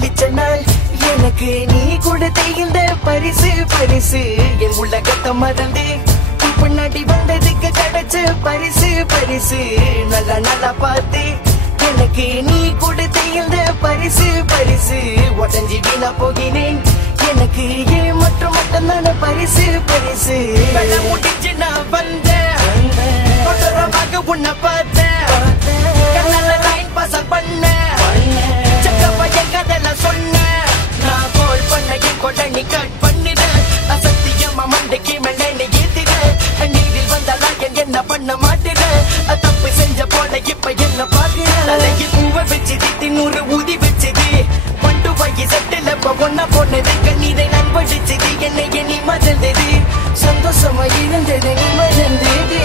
காதலிச்ச நாள் எனக்கு நீ கொடுத்த இந்த பரிசு பரிசு என் உலகத்தை மறந்து பின்னாடி வந்ததுக்கு கிடைச்ச பரிசு பரிசு நல்லா நல்லா பார்த்து எனக்கு நீ கொடுத்த இந்த பரிசு பரிசு உடஞ்சி வீணா போகினேன் எனக்கு ஏன் மட்டும் மட்டும்தான பரிசு பரிசு முடிஞ்சு நான் வந்தேன் உன்னை பார்த்தேன் கண்ணால லைன் பாஸ் பண்ண சக்கப்பையன் கதல சொன்னேன் நான் கோல் பண்ண என் கொடை நீ கட் பண்ணிட அசத்தியமா மண்டைக்கு மேலே நீ ஏத்திட நீரில் வந்தாலா என்ன பண்ண மாட்டிட தப்பு செஞ்ச போல இப்ப என்ன பாக்குற தலைக்கு பூவை வச்சுது தின்னூறு ஊதி வச்சுது பண்டு வாங்கி சட்டில ஒன்னா போனது கண்ணீரை நான் படிச்சது என்னை நீ மறந்தது சந்தோஷமா இருந்தது நீ மறந்தது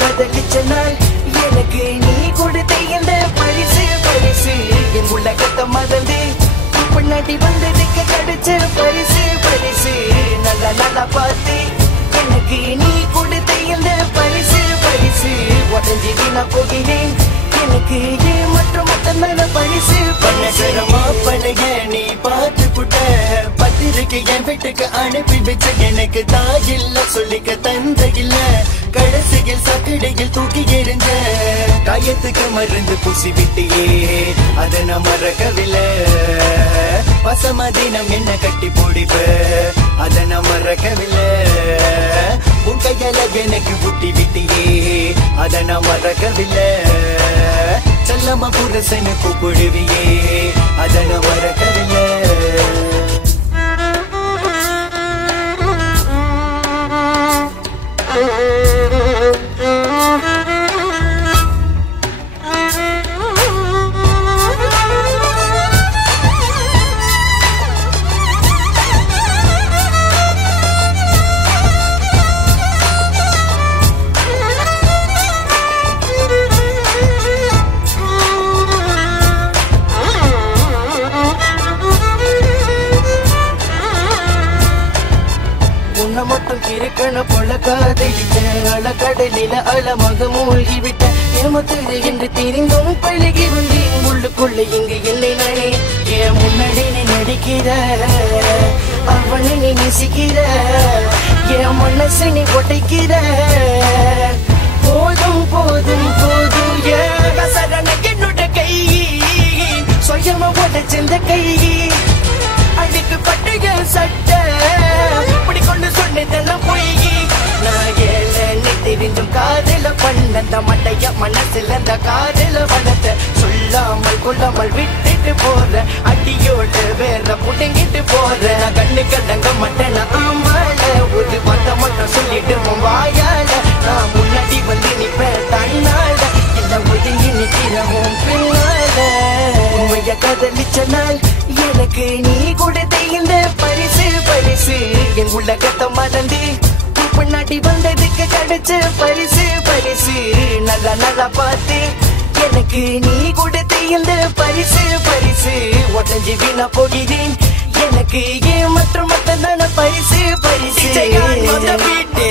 காதலிச்ச நாள் எனக்கு நீ கொடுத்த இந்த பரிசு பரிசு என் உலகத்தை மறந்து பின்னாடி வந்ததுக்கு கிடைச்ச பரிசு பரிசு நல்லா நல்லா பார்த்து எனக்கு நீ கொடுத்த இந்த பரிசு பரிசு உடஞ்சி வீணா போகிறேன் எனக்கு ஏன் மற்றும் மட்டும்தான பரிசு பண்ணமா பண்ணுங்க நீ பார்த்து புட்ட பத்திரிக்கை என் வீட்டுக்கு அனுப்பி வச்ச எனக்கு தாயில்ல சொல்லிக்க தந்த இல்ல கடைசியில் சக்கடையில் தூக்கி எறிஞ்ச காயத்துக்கு மருந்து பூசி விட்டியே அதை நான் மறக்கவில்லை பசமதினம் என்ன கட்டி போடிப்ப அதை நான் மறக்கவில்லை உன் கையால எனக்கு புட்டி விட்டியே அதை நான் மறக்கவில்லை செல்லம்மா புருஷனு கூப்பிடுவியே அதை நான் மறக்கவில்லை மட்டும் இருக்கணும் போல காதலிச்சேன் அழகடலில அழமாக மூழ்கி விட்டேன் ஏமத்துது என்று தெரிந்தும் பழகி வந்தேன் உள்ளுக்குள்ள இங்கு என்னை நானே என் முன்னாடி நீ நடிக்கிற அவனை நீ நேசிக்கிற என் மனசு நீ கொட்டைக்கிற போதும் போதும் போதும் என்னோட கை சுயமா உடைச்சிருந்த கை அதுக்கு பட்டுக சட்டை இப்படி கொண்டு சொன்னதெல்லாம் போய் நான் ஏழை தெரிஞ்சும் காதல பண்ண மட்டைய மனசுல அந்த காதல வளர்த்த சொல்லாமல் கொள்ளாமல் விட்டுட்டு போற அடியோட வேற புடுங்கிட்டு போற நான் கண்ணு கலங்க மாட்டேன் ஆமால ஒரு வார்த்தை மட்டும் சொல்லிட்டு வாயால நான் முன்னாடி வந்து நிப்பேன் தன்னால இல்ல ஒதுங்கி நிக்கிறவும் பின்னால உண்மைய காதலிச்ச நாள் எனக்கு நீ கொடுத்த இந்த பரிசு பரிசு என் உலகத்தை மறந்து பின்னாடி வந்ததுக்கு கிடைச்ச பரிசு பரிசு நல்லா நல்லா பார்த்து எனக்கு நீ கொடுத்த இந்த பரிசு பரிசு உடஞ்சி வீணா போகிறேன் எனக்கு ஏன் மற்றும் மட்டும்தான பரிசு பரிசு வீட்டு